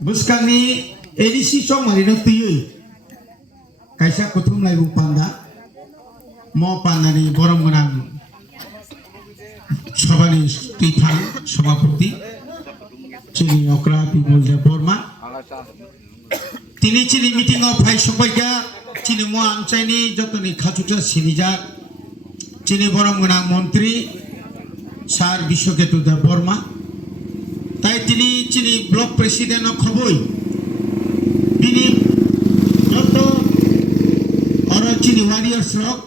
Buskangni edisi song marino tiyui kaisa kutum lai panda mo panda ni borong menang sabani Stefan সভাপতি চিনি অকরা বিমলজা বর্মা তিনি চিনি meeting of phi সবাইকা চিনি মো আমচাইনি যতনি খাচুচা সিনিজা চিনি বরং menang মন্ত্রী সার বিশ্বকেতুদা বর্মা তাই তিনি চিনি ব্লক প্রেসিডেন্ট খবই তিনি যত অর চিনি ওয়ারিয়ার্স রক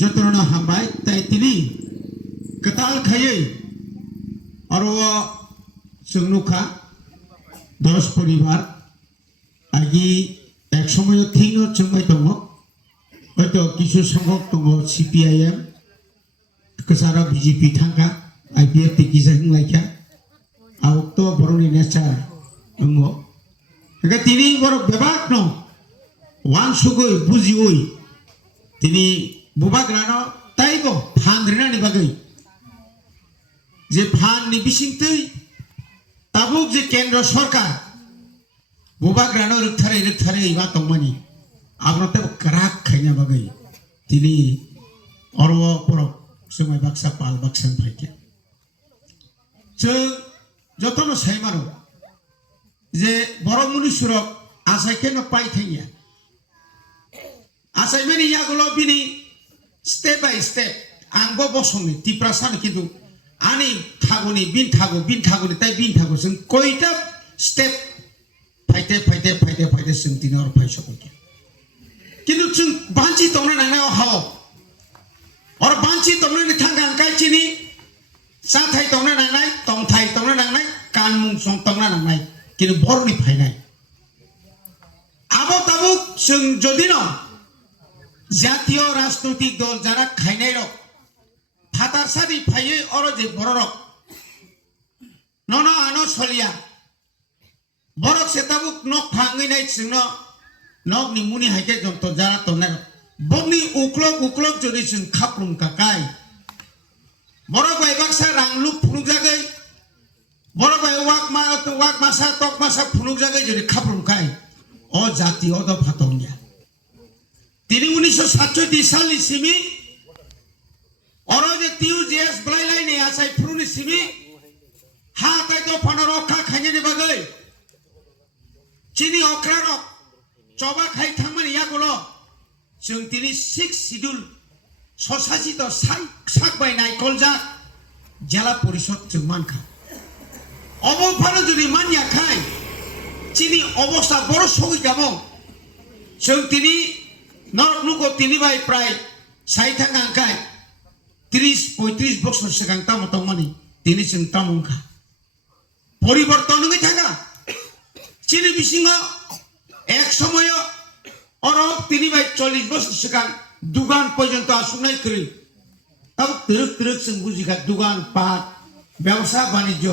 যতনা হামবাই তাই তিনি কতাল খাইয়ে আর সংনুখা 10 পরিবার আগে এক সময় থিং চংবাই দङ হয়তো কিছু সংখ্যক দङ সিপিআইএম কেসারা বিজেপি থাকা আইপিএফ টিকিজা লাইকা আউতো বরনি নেচার দङ একা তিনি বড় বেবাক ন ওয়ান সুগই বুজিওই তিনি বুবাক রানো তাইবো ফান্দ্রিনানি বাগै যে ফান नि बिसिंतै ताबुक जे केंद्र सरकार बुबाक रानो रथारे इबा तंगमानि आब्रते कराक खायना बागै तिनि अरव परक समय बाक्सा पाल बाक्सान फाइके जों जतनो साइमारो जे बर' मनुष्यरक आसायके न पाइ थाइया आसायमानि यागुलो बिनि स्टेप बाय स्टेप आंबो बसंनि तिप्रासान किन्तु आनी थागुनि बिन थागुनि ताइ बिन थागु जों कयटा स्टेप फाइते जों दिनै अर फाइसके किन्तु जों बानचि तंना नांनाय हाव अर बानचि तंना थांगा अंकाय चिनि साथाय तंना नांनाय तंथाय तंना नांनाय कानमुं सं तंना नांनाय किन्तु बरनि फाइनाय आबो ताबुक जों जदि न জাতীয় রাজনৈতিক দল যারা খাইনাই রক ফাতার সাদি ফাইয়ে অর যে বড় রক নন আনো সলিয়া বরক সেতাবুক নক ফাঙ্গই নাই সিংন নক নি মুনি হাইকে যন্ত যারা তনাই বগনি উকলক যদি जों খাপলুম কাকাই বড় বাই বাক্সা রাংলুক ফুনুক জাগै বড় বাই ওয়াক মাসা তক মাসা ফুনুক জাগै যদি খাপলুম কাই অ জাতীয় দ ফাতংয়া তিনি 1967 সালে সিমি অরজে টিউ জেএস ব্লাইলাইনি আসাই ফ্রুনি সিমি হা তাই তো ফানা রক্ষা খাইনি বাগৈ চিনি অক্রার চবা খাই থামনি ইয়াগুলো जों তিনি 6 শিডিউল সসাচিত সাক বাই নাইকলজা জেলা পরিষদ जों মানখা অবফানো যদি মানিয়া খাই চিনি অবস্থা বড় সগৈ গাবো जों তিনি নরকনুকো তিনি বাই প্রায় 60 থাকা আঙ্কাই 30-35 বছর সিগাং তামতমানি তিনি जों তামুখা পরিবর্তন হই থাকা চিনি বিসিং এক সময় অর তিনি বাই 40 বছর সিগাং দুগান পর্যন্ত আসুনাই করি তাও তিরক जों বুঝিকা দুগান পাট ব্যবসা বাণিজ্য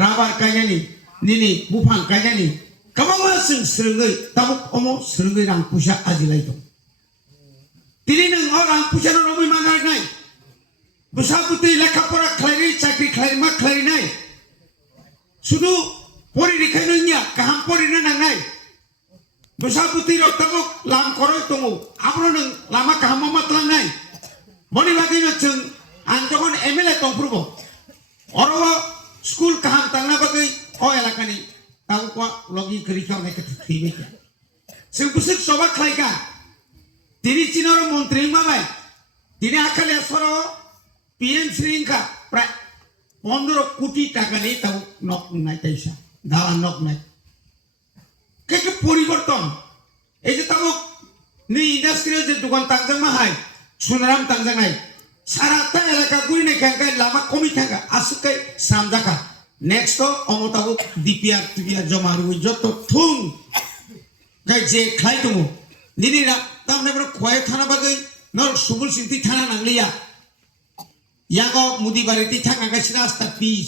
রাবার কাইনানি নিনি বুফাং কাইনানি কামামা जों স্রঙ্গৈ তাও অমো স্রঙ্গৈ রাং পুষা আজিলাই দं তিনি নং রাং পুষানো রবি মানার নাই বসাপুতি লেখাপড়া খাইরি চাকরি খাইরি মা খাইরি নাই শুধু পরিরেখাই নইয়া কাহাম পরিনে নাংনাই বসাপুতি রক্তাবক লাম করই দङ আব্র নং লাमा কাহাম মাতলাं নাই বনি বাগैनो जों आं যখন एमएलए दंफ्रुब अरव स्कुल काहाम तांना बागै अ एलाकानि तावको लगि करिखाव नायके थैबेका जों बुसुक सभा खाइका তিনি চিনৰ মন্ত্রী মাবাই তিনি আকালে সর পিএমসি ইনকা প্রায় 15 কোটি টাকা নেই তাও নক নাই তাইসা দালা নক নাই কে পরিবর্তন এই যে তাও নি ইন্ডাস্ট্রিয়াল যে দোকান তাংজাং মাহাই সুনারাম তাংজাং নাই সারাটা এলাকা গুই নাই কাঙ্কাই লামা কমি থাকা আসুকাই সামজাকা নেক্সট অমতাও ডিপিআর জমা রুই যত থুং গাই যে খাই দङ নিনিরা তামনে বড় খয় থানা বাগৈ নর সুবুল সিংতি থানা নাংলিয়া ইয়াগো মুদি বাড়িতে থাকা গাইছে রাস্তা পিস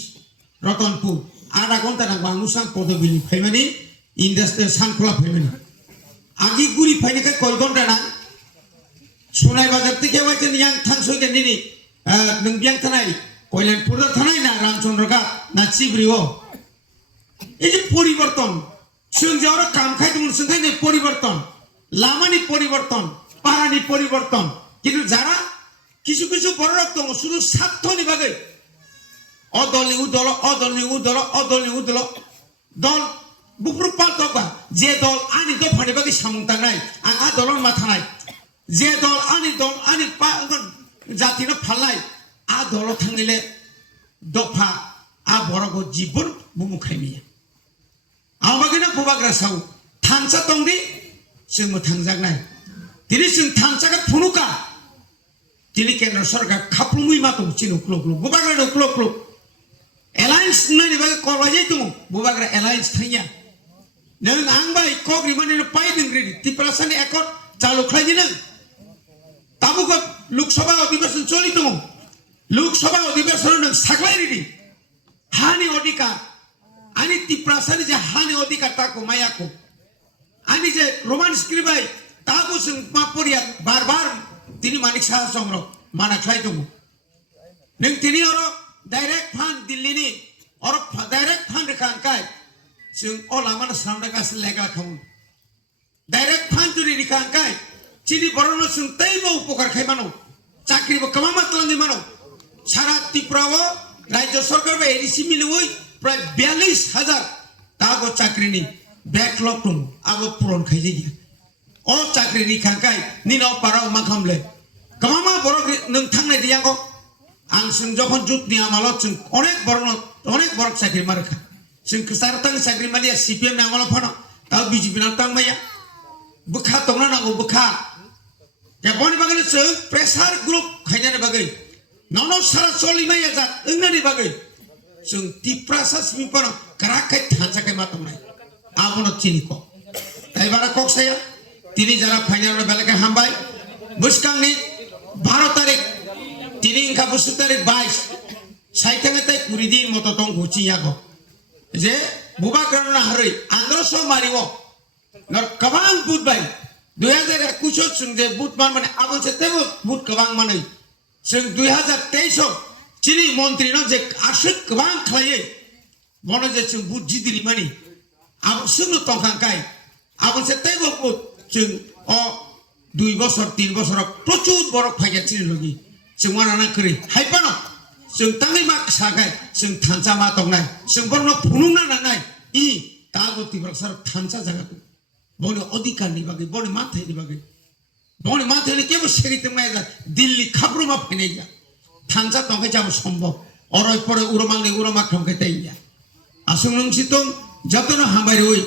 রতনপুর আধা ঘন্টা না বাংলুসাং পদবিলি ফাইমানি ইন্ডাস্ট্রি সানখোলা ফাইমানি আগে গুড়ি ফাইনাকে কয় ঘন্টা না সোনাই বাজার থেকে হয়তো নিয়াং থাংসইকে নিনি নং বিয়াং থানায় কয়লানপুর থানায় না রামচন্দ্রঘাট না চিবরিও এই যে পরিবর্তন जों যারা কাম খাইদोंमोन जों खायनो পরিবর্তন লামানি পরিবর্তন পারানি পরিবর্তন কিন্তু যারা কিছু কিছু বড় লোক দङ শুধু স্বার্থনি বাগै অদলনি উদল অদলনি উদল অদলনি উদল দল বুকুর পাল্টবা যে দল আনি দফানি বাগै সামুंतांनाय आं आ दलन माथानाय जे दल आनि जातिनो फालनाय आ दल थांगिले दफा आ बरगो जीवन बुमुखायनिया आबागैना बुबाग्रा साव थांसा दंदि जोंबो थांजागनाय दिनै जों थांसागा फुनुका दिनै केन्द्र सरकार खाफ्लुमै मा दं चिनो क्लो क्लो बुबाग्रा दं क्लो क्लो एलायन्स नायनि बागै कलबाय दं बुबाग्रा एलायन्स थांया नों आं बाय कग्रि माने पाइदों रेडि तिप्रासानि एकर्ड चालु खालायदि नों ताबुको लोकसभा अधिवेशन चलि दं लोकसभा अधिवेशन नों साग्लाय रेडि हानि अधिकार आनी तिप्रासानि जे हानि अधिकार ताको मायाको आनी जे रोमान स्क्रिबाय ताको जों मा परिया बार बार तिनि मानिक साहा समर माना खालाय दं नों तिनि अरो डाइरेक्ट फान्ड दिल्लीनि अरो डाइरेक्ट फान्ड रेखांखाय जों अलामाना सामदागासिनो लेगा खामो डाइरेक्ट फान्ड जुदि रेखांखाय चिनि बरनो जों तैबो उपकार खायमानो चाकरिबो कमा मातलांगै मानो सारा त्रिपुराव राज्य सरकार बा एडिसि मिलुय प्राय 42,000 तागो चाकरिनि बैकलॉग दं आबो पूरण खायजायो अ चाकरि रेखांखाय निनो पाराव मा खामले कमा बर नों थांनाय दियागो आं जों जखन जुटनि आमाल जों अनेक बर चाकरि मारखा जों सारतां चाकरि मालिया सीपीएम नामाल फानो ता बीजेपी ना तांबाया बुखा दंना नांगौ बुखा या बनि बागै जों प्रेसार ग्रुप खायनानि बागै ननो सारा सलिमाया जा ओंनानि बागै जों तिप्रासा सिमिपानो ग्राखाय थांजाखाय मा दंनाय आबनो चिनिको ताइबारा कक्साया तिनि जारा फाइनाल बेलाके हामबाय बुसकांनि 12 तारिख तिनि इंखा बुसु तारिख 22 साइथांगै कुरि दिन मतो दं गुचियागो जे बुबा ग्राना हारै आंद्रस मारिवो नर कबां बुटबाय 2021 जों जे बुटमान माने आबोसे तेबो बुट कबां माने जों 2023 चिनि मन्त्रिनो जे आसुक कबां खालायै बनो जे जों बुट जिदिरि मानि आबो सुनो तंखांखाय आबोसे तेबो बुट जों अ 2 বছর 3 বছর प्रचुर बरफ फायगासिनो लगी जों माना करि हायपानो जों ताङै मा सागाय जों थांसा मा दंनाय जों बरनो फुनुंना नानाय इ तागो तिब्रासार थांसा जागाखौ बनि अधिकारनि बागै बनि माथायनि बागै बनि माथायनि केबो सेगितमाय जा दिल्ली खाब्रुमा फैनाय जा थांसा दंखाय जाबो सम्भव अरय परे उरमांनि उरमाख्रमखाय ताइया आसुं नोंसितों जतनो हामबाय रय